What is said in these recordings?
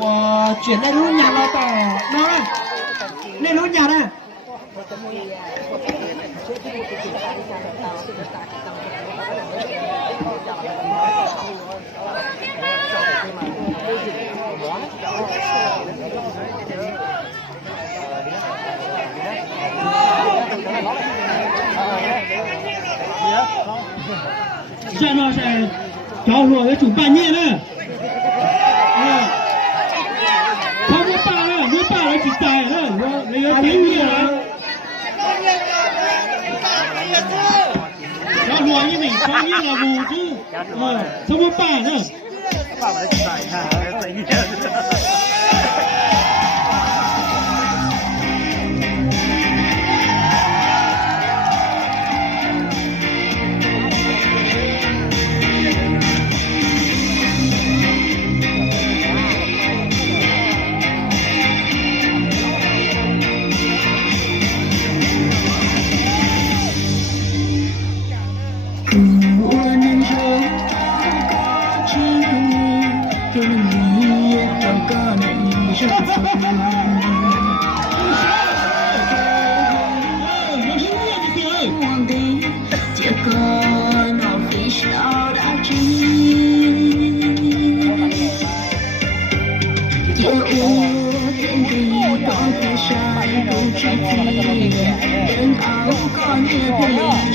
Wow, chuyển lên luôn nhà nó tỏ nó đây. Lên luôn nhà đây. Giờ nó sẽ cho rồi với chủ bà nhẹ nữa. Không có bà nữa, với bà là chỉ tài nữa. Lấy tiếng nhẹ nữa. Cho rồi như mình coi như là bù chứ. Không có bà nữa. Bà là chỉ tài hả? Hãy subscribe cho kênh Ghiền Mì Gõ để không bỏ lỡ những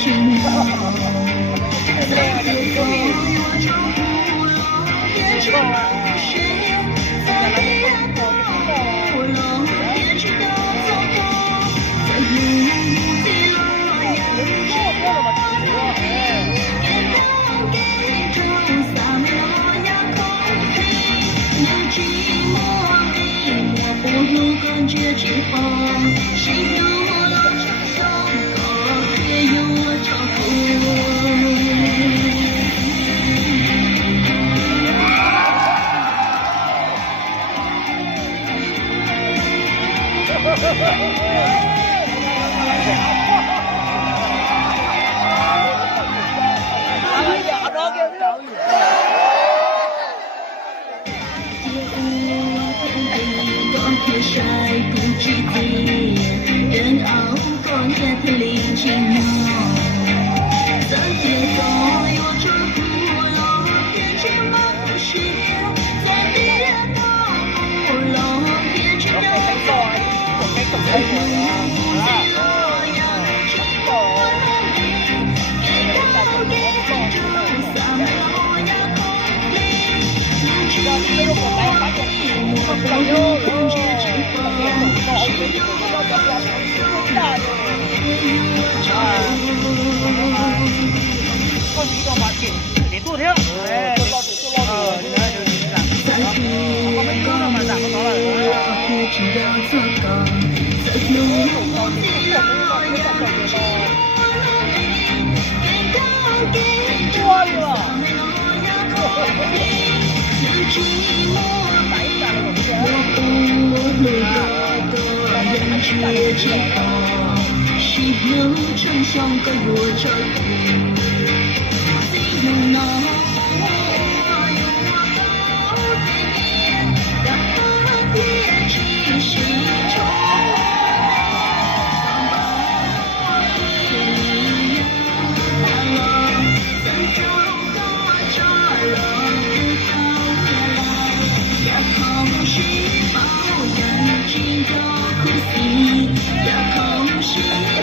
video hấp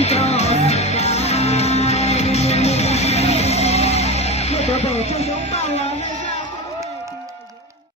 dẫn.